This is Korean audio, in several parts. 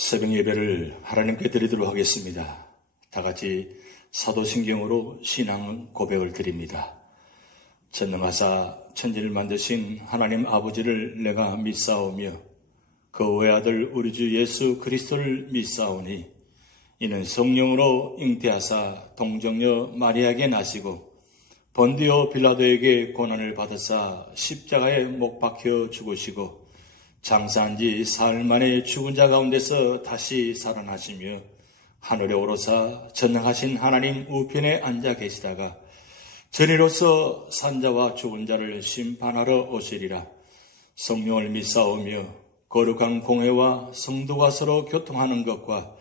새벽 예배를 하나님께 드리도록 하겠습니다. 다 같이 사도신경으로 신앙 고백을 드립니다. 전능하사 천지를 만드신 하나님 아버지를 내가 믿사오며 그 외아들 우리 주 예수 그리스도를 믿사오니 이는 성령으로 잉태하사 동정녀 마리아에게 나시고 본디오 빌라도에게 고난을 받으사 십자가에 못 박혀 죽으시고 장사한 지 사흘 만에 죽은 자 가운데서 다시 살아나시며 하늘에 오르사 전능하신 하나님 우편에 앉아 계시다가 전이로서 산자와 죽은 자를 심판하러 오시리라. 성령을 믿사오며 거룩한 공회와 성도가 서로 교통하는 것과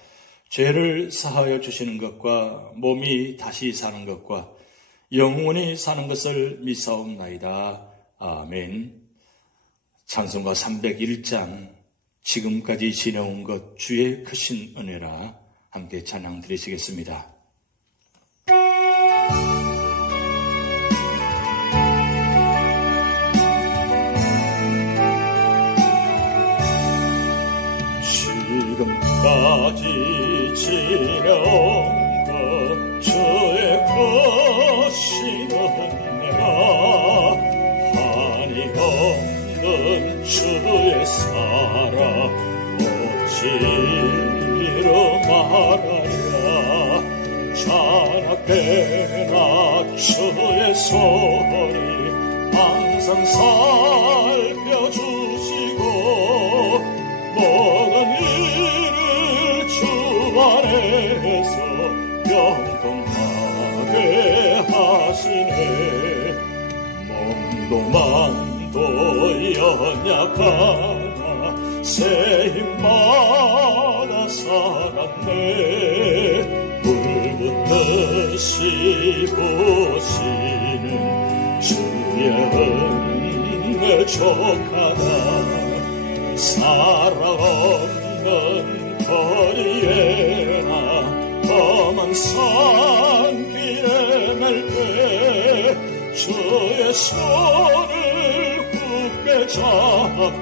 죄를 사하여 주시는 것과 몸이 다시 사는 것과 영원히 사는 것을 믿사옵나이다. 아멘. 찬송가 301장 지금까지 지내온 것 주의 크신 은혜라 함께 찬양 드리시겠습니다. 지금까지 지내온 것 주의 크신 은혜라 한이 없는 주의 사랑 어찌로 말하랴 자나깨나 주의 소리 항상 살펴주시고 모든 일을 주 안에서 영통하게 하시네. 몸도 연약하나 새 힘마다 살았네. 불붙듯이 보시는 주의 은혜 족하다. 사랑 없는 거리에나 험한 산길에 맬 때 주의 손을 굳게 잡고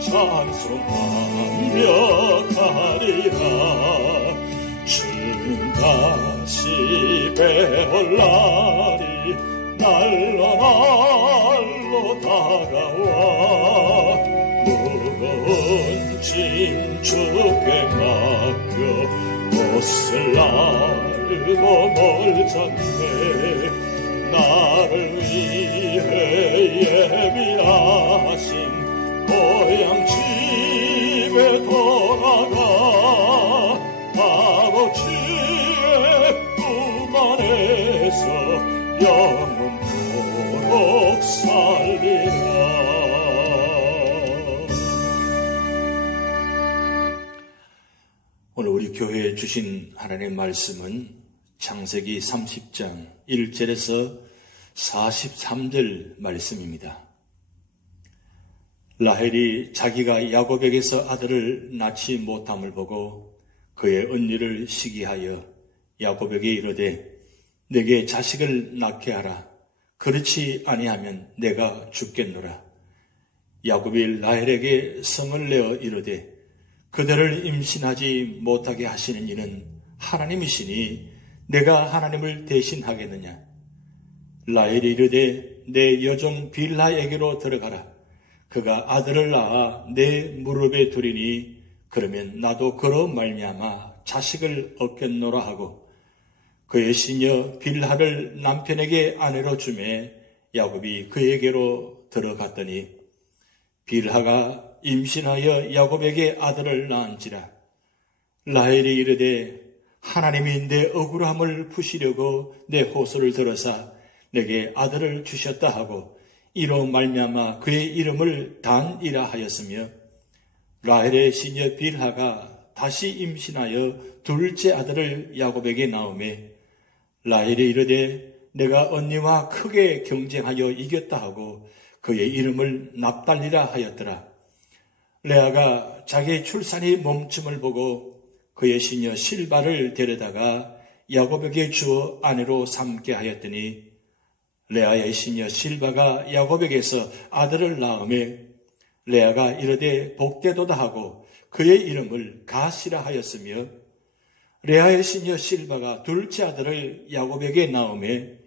찬송하며 가리라. 주님 다시 배울 날이 날로 날로 다가와 무거운 짐 주께 맡겨 못을 날고 멀잖네. 나를 위해 예비하신 고향 집에 돌아가 아버지의 품 안에서 영원토록 살리라. 오늘 우리 교회에 주신 하나님의 말씀은 창세기 30장 1절에서 43절 말씀입니다. 라헬이 자기가 야곱에게서 아들을 낳지 못함을 보고 그의 언니를 시기하여 야곱에게 이르되 내게 자식을 낳게 하라. 그렇지 아니하면 내가 죽겠노라. 야곱이 라헬에게 성을 내어 이르되 그대를 임신하지 못하게 하시는 이는 하나님이시니 내가 하나님을 대신하겠느냐. 라헬이 이르되 내 여종 빌하에게로 들어가라. 그가 아들을 낳아 내 무릎에 두리니 그러면 나도 그로 말미암아 자식을 얻겠노라 하고 그의 시녀 빌하를 남편에게 아내로 주매 야곱이 그에게로 들어갔더니 빌하가 임신하여 야곱에게 아들을 낳은지라. 라헬이 이르되 하나님이 내 억울함을 푸시려고 내 호소를 들어사 내게 아들을 주셨다 하고 이로 말미암아 그의 이름을 단이라 하였으며 라헬의 시녀 빌하가 다시 임신하여 둘째 아들을 야곱에게 낳으매 라헬이 이르되 내가 언니와 크게 경쟁하여 이겼다 하고 그의 이름을 납달리라 하였더라. 레아가 자기의 출산이 멈춤을 보고 그의 시녀 실바를 데려다가 야곱에게 주어 아내로 삼게 하였더니 레아의 시녀 실바가 야곱에게서 아들을 낳으며 레아가 이르되 복되도다 하고 그의 이름을 가시라 하였으며 레아의 시녀 실바가 둘째 아들을 야곱에게 낳음에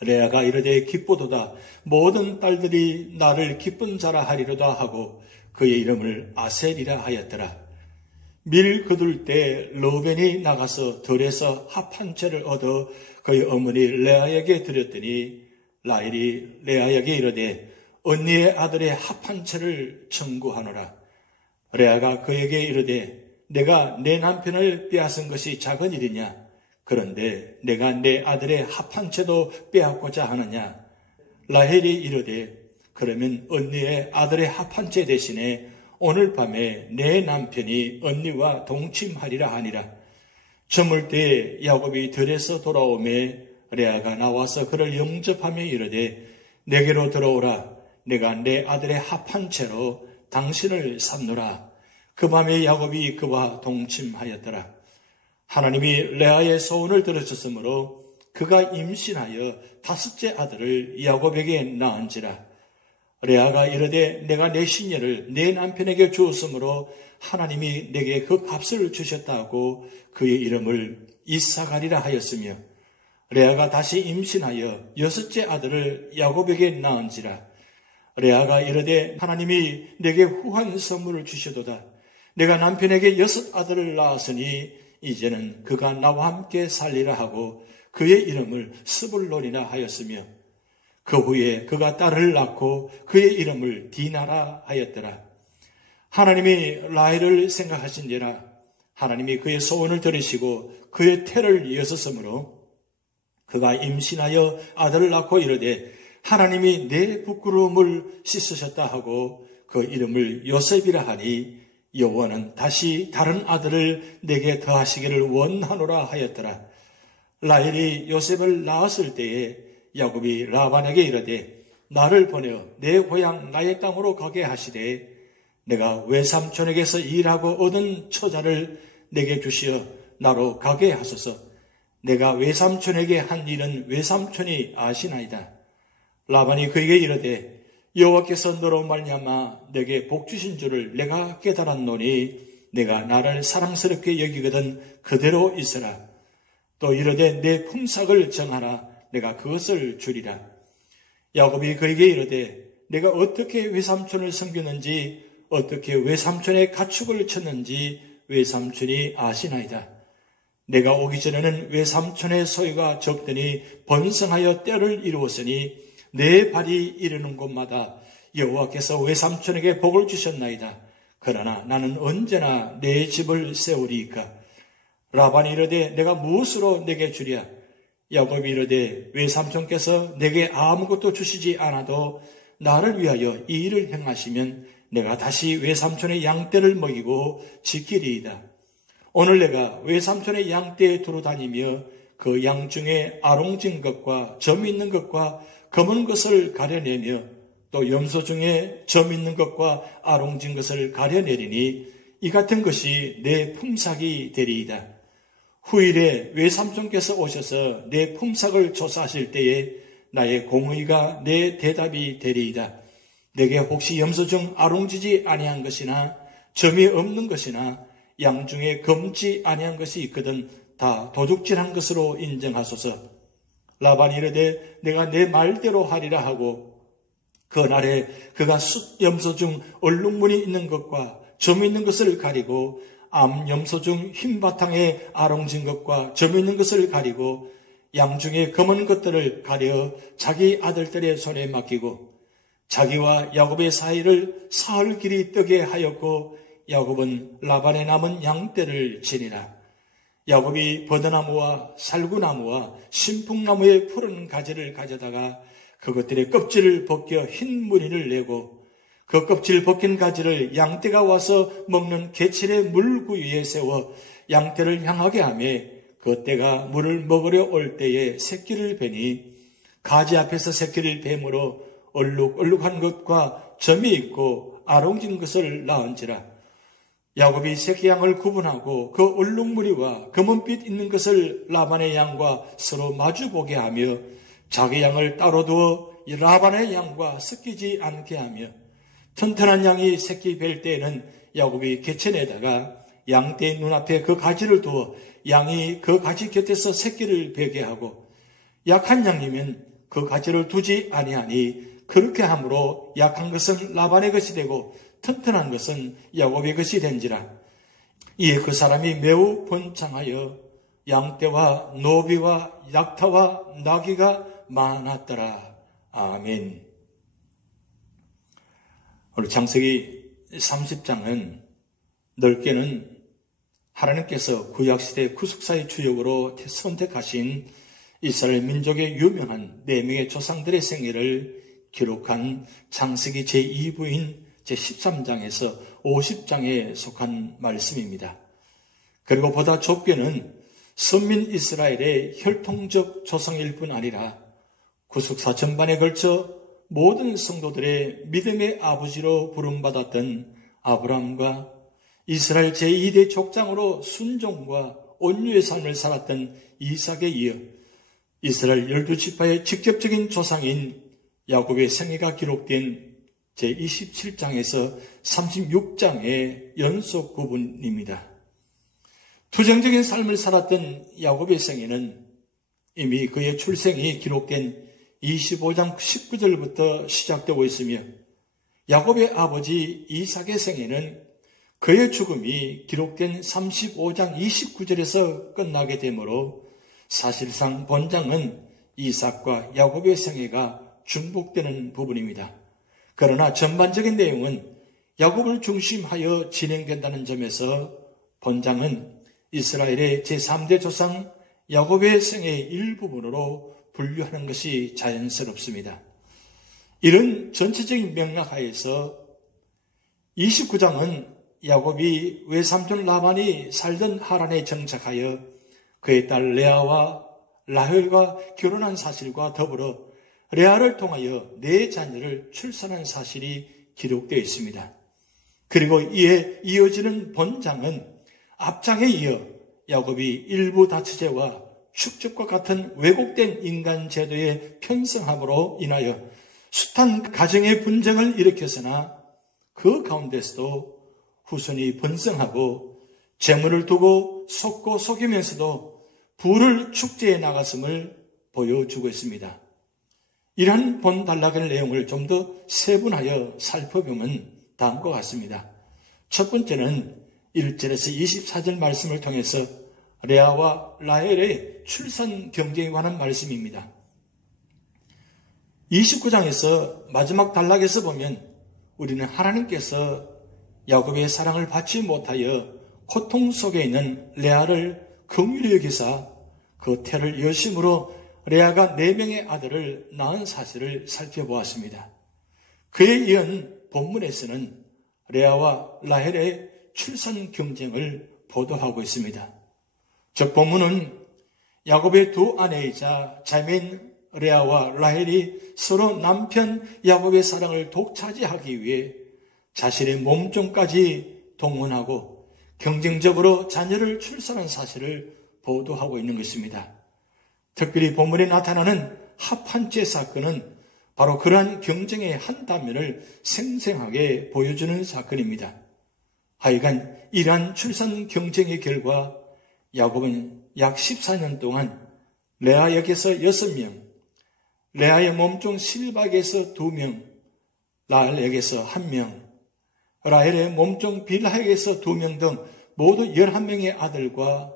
레아가 이르되 기쁘도다 모든 딸들이 나를 기쁜 자라 하리로다 하고 그의 이름을 아셀이라 하였더라. 밀 거둘 때 르우벤이 나가서 들에서 합 한 채를 얻어 그의 어머니 레아에게 드렸더니 라헬이 레아에게 이르되 언니의 아들의 합 한 채를 청구하노라. 레아가 그에게 이르되 내가 내 남편을 빼앗은 것이 작은 일이냐? 그런데 내가 내 아들의 합 한 채도 빼앗고자 하느냐? 라헬이 이르되 그러면 언니의 아들의 합 한 채 대신에 오늘 밤에 내 남편이 언니와 동침하리라 하니라. 저물 때 야곱이 들에서 돌아오매 레아가 나와서 그를 영접하며 이르되 내게로 들어오라. 내가 내 아들의 합 한 채로 당신을 삼노라. 그 밤에 야곱이 그와 동침하였더라. 하나님이 레아의 소원을 들으셨으므로 그가 임신하여 다섯째 아들을 야곱에게 낳은지라. 레아가 이르되 내가 내 시녀를 내 남편에게 주었으므로 하나님이 내게 그 값을 주셨다고 그의 이름을 이사가리라 하였으며 레아가 다시 임신하여 여섯째 아들을 야곱에게 낳은지라. 레아가 이르되 하나님이 내게 후한 선물을 주셔도다. 내가 남편에게 여섯 아들을 낳았으니 이제는 그가 나와 함께 살리라 하고 그의 이름을 스불론이라 하였으며 그 후에 그가 딸을 낳고 그의 이름을 디나라 하였더라. 하나님이 라헬을 생각하신지라. 하나님이 그의 소원을 들으시고 그의 태를 여섰으므로 그가 임신하여 아들을 낳고 이르되 하나님이 내 부끄러움을 씻으셨다 하고 그 이름을 요셉이라 하니 여호와는 다시 다른 아들을 내게 더하시기를 원하노라 하였더라. 라헬이 요셉을 낳았을 때에 야곱이 라반에게 이르되 나를 보내어 내 고향 나의 땅으로 가게 하시되 내가 외삼촌에게서 일하고 얻은 처자를 내게 주시어 나로 가게 하소서. 내가 외삼촌에게 한 일은 외삼촌이 아시나이다. 라반이 그에게 이르되 여호와께서 너로 말미암아 내게 복 주신 줄을 내가 깨달았노니 내가 나를 사랑스럽게 여기거든 그대로 있으라. 또 이르되 내 품삯을 정하라. 내가 그것을 주리라. 야곱이 그에게 이르되 내가 어떻게 외삼촌을 섬겼는지 어떻게 외삼촌의 가축을 쳤는지 외삼촌이 아시나이다. 내가 오기 전에는 외삼촌의 소유가 적더니 번성하여 때를 이루었으니 내 발이 이르는 곳마다 여호와께서 외삼촌에게 복을 주셨나이다. 그러나 나는 언제나 내 집을 세우리이까. 라반이 이르되 내가 무엇으로 내게 주랴? 야곱이 이르되 외삼촌께서 내게 아무것도 주시지 않아도 나를 위하여 이 일을 행하시면 내가 다시 외삼촌의 양떼를 먹이고 지키리이다. 오늘 내가 외삼촌의 양떼에 두루 다니며 그 양 중에 아롱진 것과 점 있는 것과 검은 것을 가려내며 또 염소 중에 점 있는 것과 아롱진 것을 가려내리니 이 같은 것이 내 품삯이 되리이다. 후일에 외삼촌께서 오셔서 내 품삯을 조사하실 때에 나의 공의가 내 대답이 되리이다. 내게 혹시 염소 중 아롱지지 아니한 것이나 점이 없는 것이나 양 중에 검지 아니한 것이 있거든 다 도둑질한 것으로 인정하소서. 라반이 이르되 내가 내 말대로 하리라 하고 그날에 그가 숫 염소 중 얼룩무늬 있는 것과 점 있는 것을 가리고 암 염소 중 흰 바탕에 아롱진 것과 점 있는 것을 가리고 양 중에 검은 것들을 가려 자기 아들들의 손에 맡기고 자기와 야곱의 사이를 사흘 길이 뜨게 하였고 야곱은 라반의 남은 양떼를 지니라. 야곱이 버드나무와 살구나무와 신풍나무의 푸른 가지를 가져다가 그것들의 껍질을 벗겨 흰 무늬를 내고 그 껍질 벗긴 가지를 양떼가 와서 먹는 개칠의 물구 위에 세워 양떼를 향하게 하며 그 떼가 물을 먹으려 올 때에 새끼를 베니 가지 앞에서 새끼를 뱀으로 얼룩얼룩한 것과 점이 있고 아롱진 것을 낳은지라. 야곱이 새끼 양을 구분하고 그 얼룩무늬와 검은빛 있는 것을 라반의 양과 서로 마주보게 하며 자기 양을 따로 두어 라반의 양과 섞이지 않게 하며 튼튼한 양이 새끼 뵐 때에는 야곱이 개천에다가 양떼의 눈앞에 그 가지를 두어 양이 그 가지 곁에서 새끼를 베게 하고, 약한 양이면 그 가지를 두지 아니하니 그렇게 함으로 약한 것은 라반의 것이 되고 튼튼한 것은 야곱의 것이 된지라. 이에 그 사람이 매우 번창하여 양떼와 노비와 약타와 나귀가 많았더라. 아멘. 오늘 창세기 30장은 넓게는 하나님께서 구약시대 구속사의 주역으로 선택하신 이스라엘 민족의 유명한 4명의 조상들의 생애를 기록한 창세기 제2부인 제13장에서 50장에 속한 말씀입니다. 그리고 보다 좁게는 선민 이스라엘의 혈통적 조상일 뿐 아니라 구속사 전반에 걸쳐 모든 성도들의 믿음의 아버지로 부름받았던 아브라함과 이스라엘 제2대 족장으로 순종과 온유의 삶을 살았던 이삭에 이어 이스라엘 12지파의 직접적인 조상인 야곱의 생애가 기록된 제27장에서 36장의 연속 구분입니다. 투정적인 삶을 살았던 야곱의 생애는 이미 그의 출생이 기록된 25장 19절부터 시작되고 있으며, 야곱의 아버지 이삭의 생애는 그의 죽음이 기록된 35장 29절에서 끝나게 되므로 사실상 본장은 이삭과 야곱의 생애가 중복되는 부분입니다. 그러나 전반적인 내용은 야곱을 중심하여 진행된다는 점에서 본장은 이스라엘의 제3대 조상 야곱의 생애의 일부분으로 분류하는 것이 자연스럽습니다. 이런 전체적인 맥락 하에서 29장은 야곱이 외삼촌 라반이 살던 하란에 정착하여 그의 딸 레아와 라헬과 결혼한 사실과 더불어 레아를 통하여 4자녀를 출산한 사실이 기록되어 있습니다. 그리고 이에 이어지는 본장은 앞장에 이어 야곱이 일부 다처제와 축적과 같은 왜곡된 인간 제도의 편성함으로 인하여 숱한 가정의 분쟁을 일으켰으나 그 가운데서도 후손이 번성하고 재물을 두고 속고 속이면서도 부를 축제해 나갔음을 보여주고 있습니다. 이러한 본단락의 내용을 좀 더 세분하여 살펴보면 다음과 같습니다. 첫 번째는 1절에서 24절 말씀을 통해서 레아와 라헬의 출산 경쟁에 관한 말씀입니다. 29장에서 마지막 단락에서 보면 우리는 하나님께서 야곱의 사랑을 받지 못하여 고통 속에 있는 레아를 긍휼히 여기사 그 태를 여심으로 레아가 4명의 아들을 낳은 사실을 살펴보았습니다. 그에 이은 본문에서는 레아와 라헬의 출산 경쟁을 보도하고 있습니다. 즉 본문은 야곱의 두 아내이자 자매인 레아와 라헬이 서로 남편 야곱의 사랑을 독차지하기 위해 자신의 몸종까지 동원하고 경쟁적으로 자녀를 출산한 사실을 보도하고 있는 것입니다. 특별히 본문에 나타나는 합한죄 사건은 바로 그러한 경쟁의 한 단면을 생생하게 보여주는 사건입니다. 하여간 이러한 출산 경쟁의 결과 야곱은 약 14년 동안 레아에게서 6명, 레아의 몸종 실박에서 2명, 라헬에게서 1명, 라헬의 몸종 빌하에게서 2명 등 모두 11명의 아들과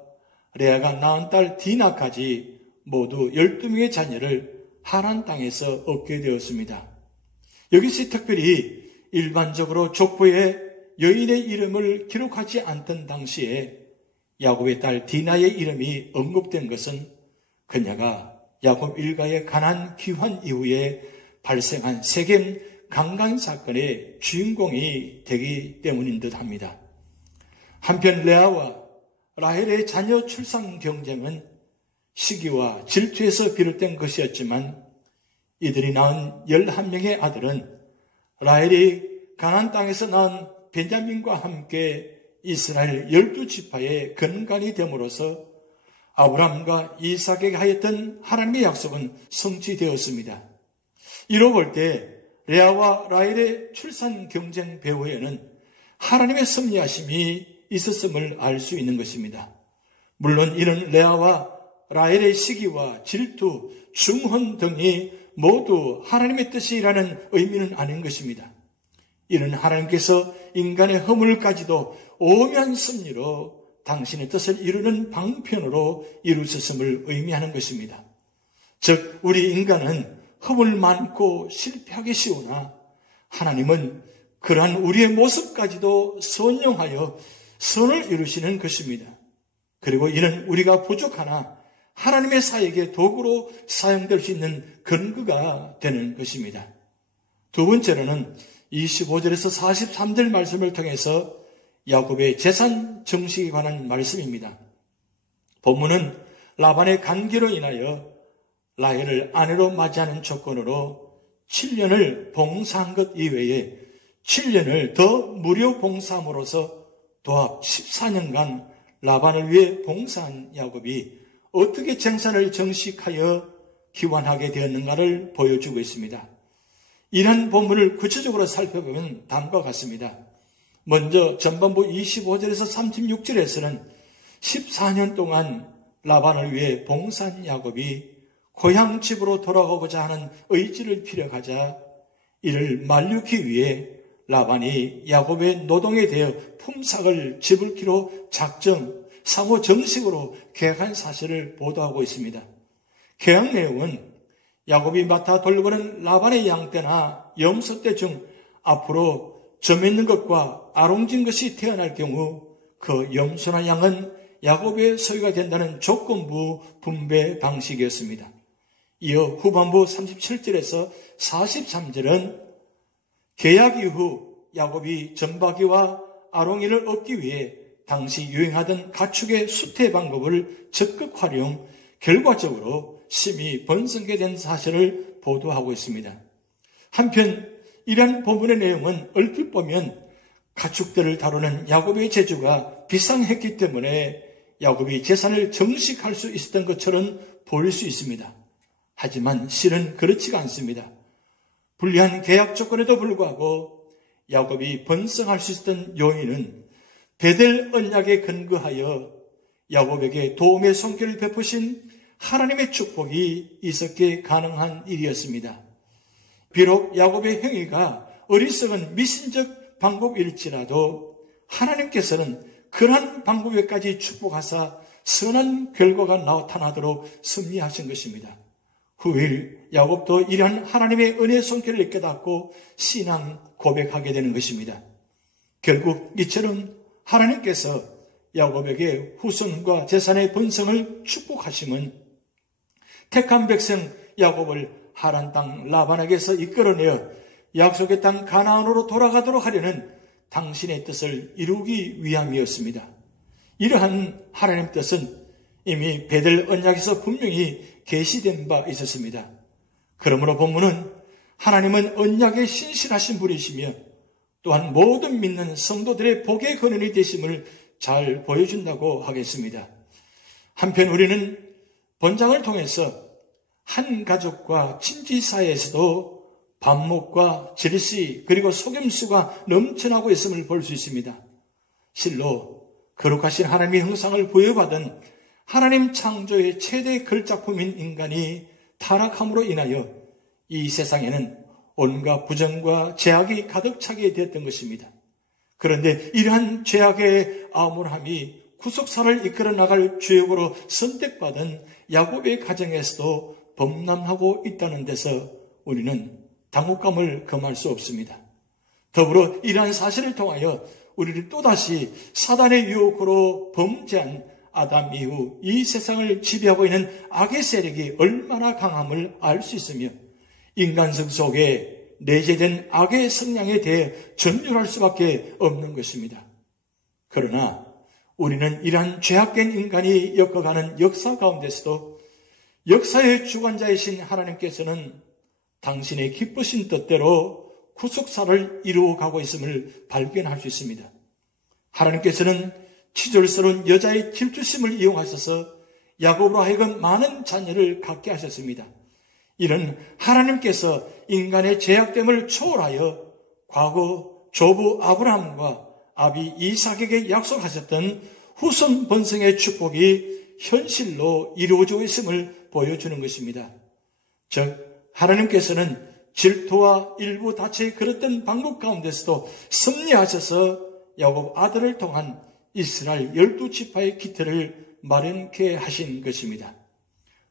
레아가 낳은 딸 디나까지 모두 12명의 자녀를 하란 땅에서 얻게 되었습니다. 여기서 특별히 일반적으로 족보에 여인의 이름을 기록하지 않던 당시에 야곱의 딸 디나의 이름이 언급된 것은 그녀가 야곱 일가의 가난 귀환 이후에 발생한 세겜 강간 사건의 주인공이 되기 때문인 듯합니다. 한편 레아와 라헬의 자녀 출산 경쟁은 시기와 질투에서 비롯된 것이었지만 이들이 낳은 11명의 아들은 라헬이 가나안 땅에서 낳은 베냐민과 함께 이스라엘 12지파의 근간이 됨으로써 아브라함과 이삭에게 하였던 하나님의 약속은 성취되었습니다. 이로 볼 때 레아와 라헬의 출산 경쟁 배후에는 하나님의 섭리하심이 있었음을 알 수 있는 것입니다. 물론 이는 레아와 라헬의 시기와 질투, 중혼 등이 모두 하나님의 뜻이라는 의미는 아닌 것입니다. 이는 하나님께서 인간의 허물까지도 오묘한 섭리로 당신의 뜻을 이루는 방편으로 이루셨음을 의미하는 것입니다. 즉 우리 인간은 허물 많고 실패하기 쉬우나 하나님은 그러한 우리의 모습까지도 선용하여 선을 이루시는 것입니다. 그리고 이는 우리가 부족하나 하나님의 사역의 도구로 사용될 수 있는 근거가 되는 것입니다. 두 번째로는 25절에서 43절 말씀을 통해서 야곱의 재산 정식에 관한 말씀입니다. 본문은 라반의 관계로 인하여 라헬을 아내로 맞이하는 조건으로 7년을 봉사한 것 이외에 7년을 더 무료 봉사함으로써 도합 14년간 라반을 위해 봉사한 야곱이 어떻게 재산을 정식하여 기환하게 되었는가를 보여주고 있습니다. 이러한 본문을 구체적으로 살펴보면 다음과 같습니다. 먼저 전반부 25절에서 36절에서는 14년 동안 라반을 위해 봉사한 야곱이 고향 집으로 돌아가고자 하는 의지를 피력하자 이를 만류기 위해 라반이 야곱의 노동에 대해 품삯을 지불키로 상호 정식으로 계약한 사실을 보도하고 있습니다. 계약 내용은 야곱이 맡아 돌보는 라반의 양떼나 염소떼 중 앞으로 점 있는 것과 아롱진 것이 태어날 경우 그 염소나 양은 야곱의 소유가 된다는 조건부 분배 방식이었습니다. 이어 후반부 37절에서 43절은 계약 이후 야곱이 점박이와 아롱이를 얻기 위해 당시 유행하던 가축의 수태 방법을 적극 활용, 결과적으로 심히 번성게 된 사실을 보도하고 있습니다. 한편 이러한 본문의 내용은 얼핏 보면 가축들을 다루는 야곱의 재주가 비상했기 때문에 야곱이 재산을 정식할 수 있었던 것처럼 보일 수 있습니다. 하지만 실은 그렇지가 않습니다. 불리한 계약 조건에도 불구하고 야곱이 번성할 수 있었던 요인은 베델 언약에 근거하여 야곱에게 도움의 손길을 베푸신 하나님의 축복이 있었기에 가능한 일이었습니다. 비록 야곱의 행위가 어리석은 미신적 방법일지라도 하나님께서는 그러한 방법에까지 축복하사 선한 결과가 나타나도록 섭리하신 것입니다. 후일 야곱도 이러한 하나님의 은혜의 손길을 깨닫고 신앙 고백하게 되는 것입니다. 결국 이처럼 하나님께서 야곱에게 후손과 재산의 번성을 축복하심은 택한 백성 야곱을 하란 땅 라반에게서 이끌어내어 약속의 땅 가나안으로 돌아가도록 하려는 당신의 뜻을 이루기 위함이었습니다. 이러한 하나님의 뜻은 이미 베델 언약에서 분명히 계시된 바 있었습니다. 그러므로 본문은 하나님은 언약에 신실하신 분이시며 또한 모든 믿는 성도들의 복의 근원이 되심을 잘 보여준다고 하겠습니다. 한편 우리는 본장을 통해서 한 가족과 친지 사이에서도 반목과 질시 그리고 속임수가 넘쳐나고 있음을 볼 수 있습니다. 실로 거룩하신 하나님의 형상을 부여받은 하나님 창조의 최대 걸작품인 인간이 타락함으로 인하여 이 세상에는 온갖 부정과 죄악이 가득 차게 되었던 것입니다. 그런데 이러한 죄악의 암울함이 구속사를 이끌어 나갈 주역으로 선택받은 야곱의 가정에서도 범람하고 있다는 데서 우리는 당혹감을 금할 수 없습니다. 더불어 이러한 사실을 통하여 우리를 또다시 사단의 유혹으로 범죄한 아담 이후 이 세상을 지배하고 있는 악의 세력이 얼마나 강함을 알 수 있으며 인간성 속에 내재된 악의 성향에 대해 전율할 수밖에 없는 것입니다. 그러나 우리는 이러한 죄악된 인간이 엮어가는 역사 가운데서도 역사의 주관자이신 하나님께서는 당신의 기쁘신 뜻대로 구속사를 이루어가고 있음을 발견할 수 있습니다. 하나님께서는 치졸스러운 여자의 질투심을 이용하셔서 야곱으로 하여금 많은 자녀를 갖게 하셨습니다. 이는 하나님께서 인간의 죄악됨을 초월하여 과거 조부 아브라함과 아비 이삭에게 약속하셨던 후손 번성의 축복이 현실로 이루어지고 있음을 보여주는 것입니다. 즉 하나님께서는 질투와 일부 다채에 그릇된 방법 가운데서도 섭리하셔서 야곱 아들을 통한 이스라엘 12지파의 기틀을 마련케 하신 것입니다.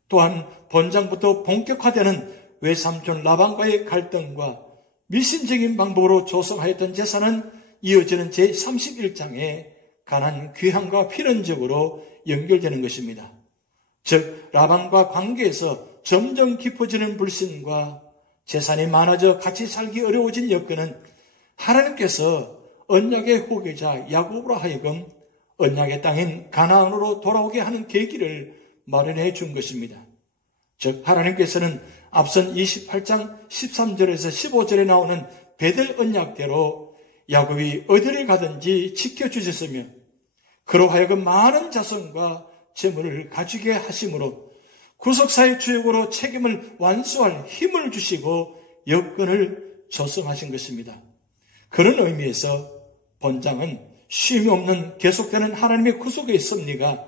또한 본장부터 본격화되는 외삼촌 라반과의 갈등과 미신적인 방법으로 조성하였던 제사는 이어지는 제31장에 가난 귀향과 필연적으로 연결되는 것입니다. 즉 라반과 관계에서 점점 깊어지는 불신과 재산이 많아져 같이 살기 어려워진 여건은 하나님께서 언약의 후계자 야곱으로 하여금 언약의 땅인 가나안으로 돌아오게 하는 계기를 마련해 준 것입니다. 즉 하나님께서는 앞선 28장 13절에서 15절에 나오는 베델 언약대로 야곱이 어디를 가든지 지켜주셨으며 그로 하여금 많은 자손과 재물을 가지게 하심으로 구속사의 주역으로 책임을 완수할 힘을 주시고 여건을 조성하신 것입니다. 그런 의미에서 본장은 쉼이 없는 계속되는 하나님의 구속의 섭리가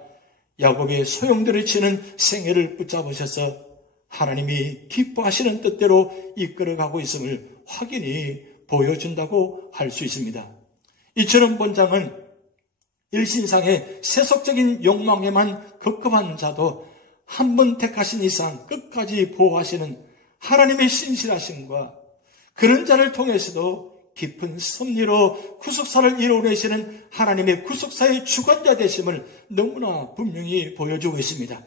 야곱의 소용돌이 치는 생애를 붙잡으셔서 하나님이 기뻐하시는 뜻대로 이끌어가고 있음을 확인히 보여준다고 할 수 있습니다. 이처럼 본장은 일신상의 세속적인 욕망에만 급급한 자도 한 번 택하신 이상 끝까지 보호하시는 하나님의 신실하심과 그런 자를 통해서도 깊은 섭리로 구속사를 이루어내시는 하나님의 구속사의 주관자 되심을 너무나 분명히 보여주고 있습니다.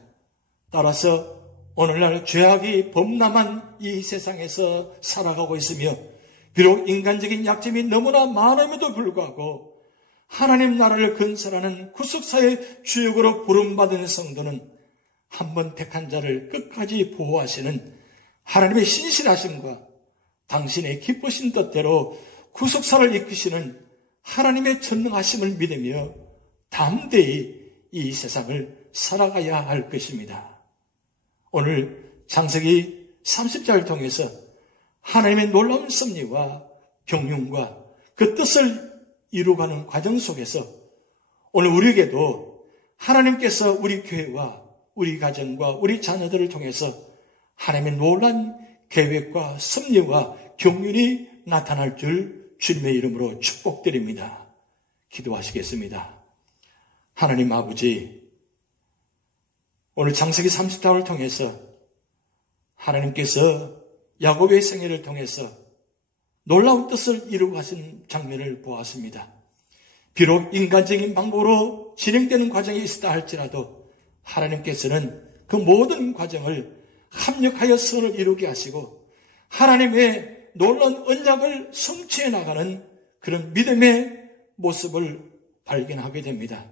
따라서 오늘날 죄악이 범람한 이 세상에서 살아가고 있으며 비록 인간적인 약점이 너무나 많음에도 불구하고 하나님 나라를 건설하는 구속사의 주역으로 부름받은 성도는 한 번 택한 자를 끝까지 보호하시는 하나님의 신실하심과 당신의 기쁘신 뜻대로 구속사를 이끄시는 하나님의 전능하심을 믿으며 담대히 이 세상을 살아가야 할 것입니다. 오늘 창세기 30장을 통해서 하나님의 놀라운 섭리와 경륜과 그 뜻을 이루어가는 과정 속에서 오늘 우리에게도 하나님께서 우리 교회와 우리 가정과 우리 자녀들을 통해서 하나님의 놀라운 계획과 섭리와 경륜이 나타날 줄 주님의 이름으로 축복드립니다. 기도하시겠습니다. 하나님 아버지, 오늘 창세기 30장을 통해서 하나님께서 야곱의 생애를 통해서 놀라운 뜻을 이루어 가신 장면을 보았습니다. 비록 인간적인 방법으로 진행되는 과정이 있었다 할지라도 하나님께서는 그 모든 과정을 합력하여 선을 이루게 하시고 하나님의 놀라운 언약을 성취해 나가는 그런 믿음의 모습을 발견하게 됩니다.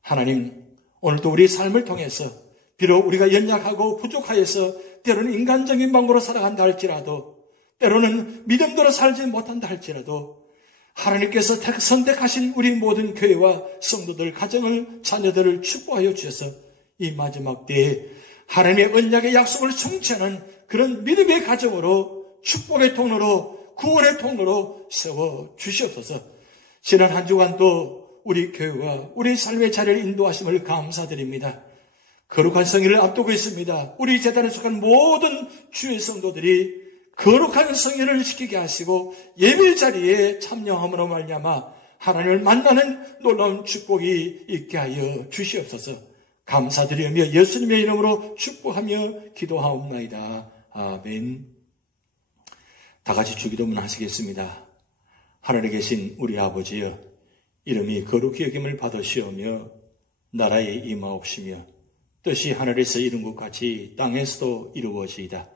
하나님, 오늘도 우리 삶을 통해서 비록 우리가 연약하고 부족하여서 때로는 인간적인 방법으로 살아간다 할지라도 때로는 믿음대로 살지 못한다 할지라도 하나님께서 선택하신 우리 모든 교회와 성도들, 가정을, 자녀들을 축복하여 주셔서 이 마지막 때에 하나님의 언약의 약속을 성취하는 그런 믿음의 가정으로 축복의 통로로 구원의 통로로 세워 주시옵소서. 지난 한 주간도 우리 교회와 우리 삶의 자리를 인도하심을 감사드립니다. 거룩한 성일을 앞두고 있습니다. 우리 재단에 속한 모든 주의 성도들이 거룩한 성일을 지키게 하시고 예배 자리에 참여함으로 말미암아 하나님을 만나는 놀라운 축복이 있게 하여 주시옵소서. 감사드리며 예수님의 이름으로 축복하며 기도하옵나이다. 아멘. 다 같이 주기도문 하시겠습니다. 하늘에 계신 우리 아버지여, 이름이 거룩히 여김을 받으시오며 나라에 임하옵시며 뜻이 하늘에서 이룬 것 같이 땅에서도 이루어지이다.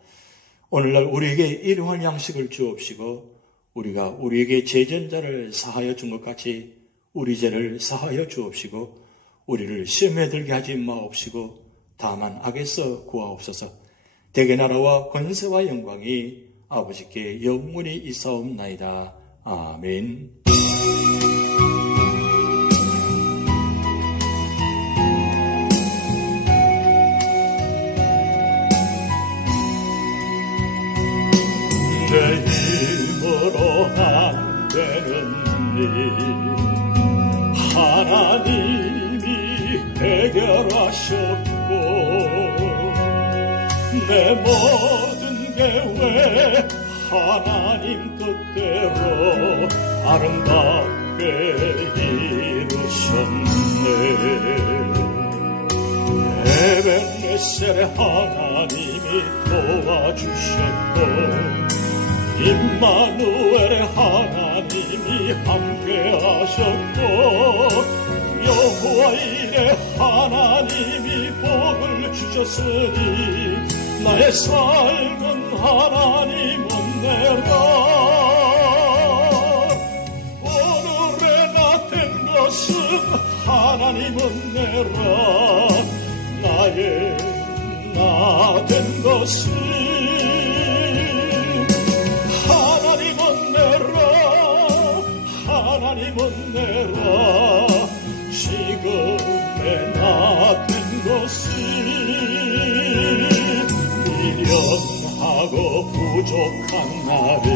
오늘날 우리에게 일용할 양식을 주옵시고 우리가 우리에게 죄전자를 사하여 준 것 같이 우리 죄를 사하여 주옵시고 우리를 시험에 들게 하지 마옵시고 다만 악에서 구하옵소서. 대개 나라와 권세와 영광이 아버지께 영원히 있사옵나이다. 아멘. 하나님이 해결하셨고 내 모든 계획 하나님 뜻대로 아름답게 이루셨네. 에벤네셀의 하나님이 도와주셨고 임마누엘의 하나님이 함께하셨고 여호와 일의 하나님이 복을 주셨으니 나의 삶은 하나님 은혜라. 오늘의 나 된 것은 하나님 은혜라. 나의 나 된 것은 하나님 은혜라. 하나님 은혜라. 지금의 나 된 것은 미련하고 부족한 나를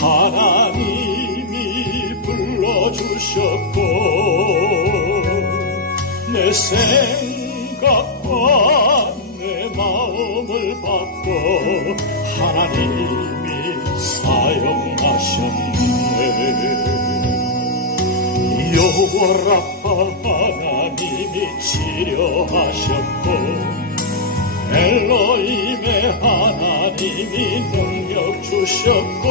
하나님이 불러주셨고 내 생각과 내 마음을 받고 하나님이 사용하셨네. 여호와 라파 하나님이 치료하셨고 엘로힘의 하나님이 능력 주셨고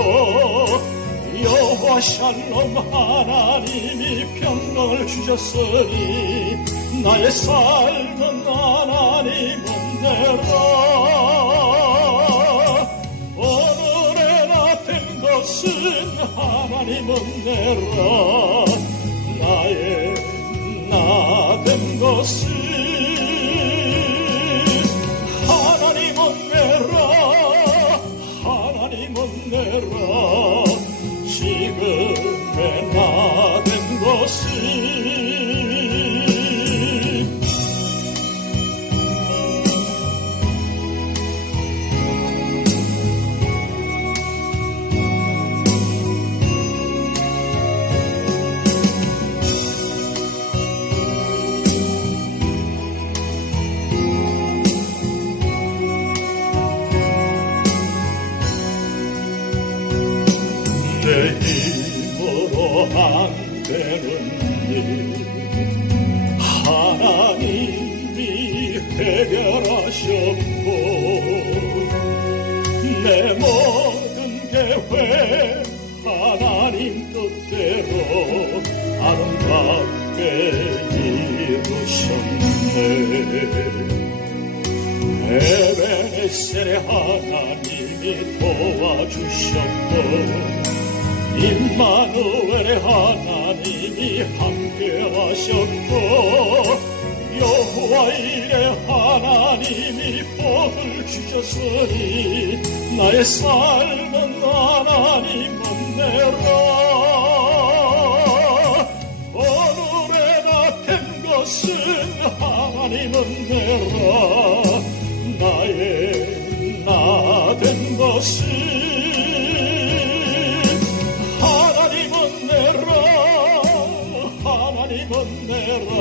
여호와 샬롬 하나님이 평강을 주셨으니 나의 삶은 하나님 은혜라. 오늘의 나 된 것은 하나님 은혜라. 나의 나 된 것은 하나님 은혜라. 하나님 은혜라. 지금의 나 된 것은 내 힘으로 안 되는 일 하나님이 해결하셨고 내 모든 계획 하나님 뜻대로 아름답게 이루셨네. 에벤네셀의 하나님이 도와주셨고 임마누엘의 하나님이 함께하셨고 여호와 일의 하나님이 복을 주셨으니 나의 삶은 하나님 은혜라. 오늘의 나 된 것은 하나님 은혜라. 나의 나 된 것은 하나님 은혜라. 하나님 은혜라.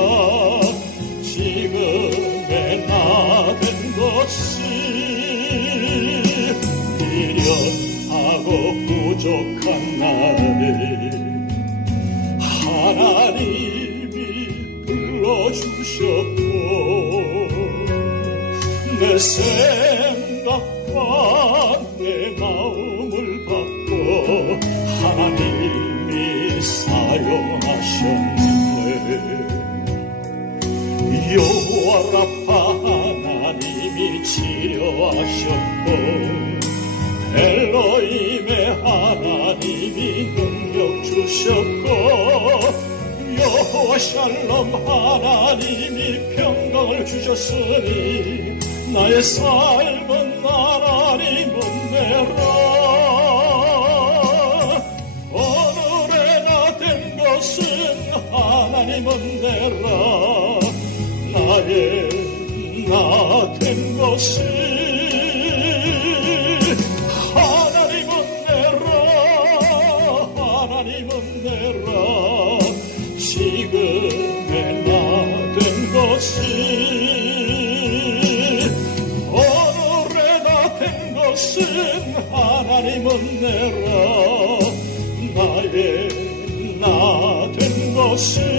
지금의 나 된 것은 미련하고 부족한 나를 하나님이 불러주셨고 내 생각과 내 마음을 받고 하나님이 사용하셨네. 여호와 라파 하나님이 치료하셨고 엘로힘의 하나님이 능력 주셨고 여호와 샬롬 하나님이 평강을 주셨으니 나의 삶은 하나님 은혜라. 오늘의 나 된 것은 하나님 은혜라. 나의 나 된 것은 하나님 은혜라. 하나님 것은 오늘에 다 된 것은 하나님 은혜라 나의 나 된 것은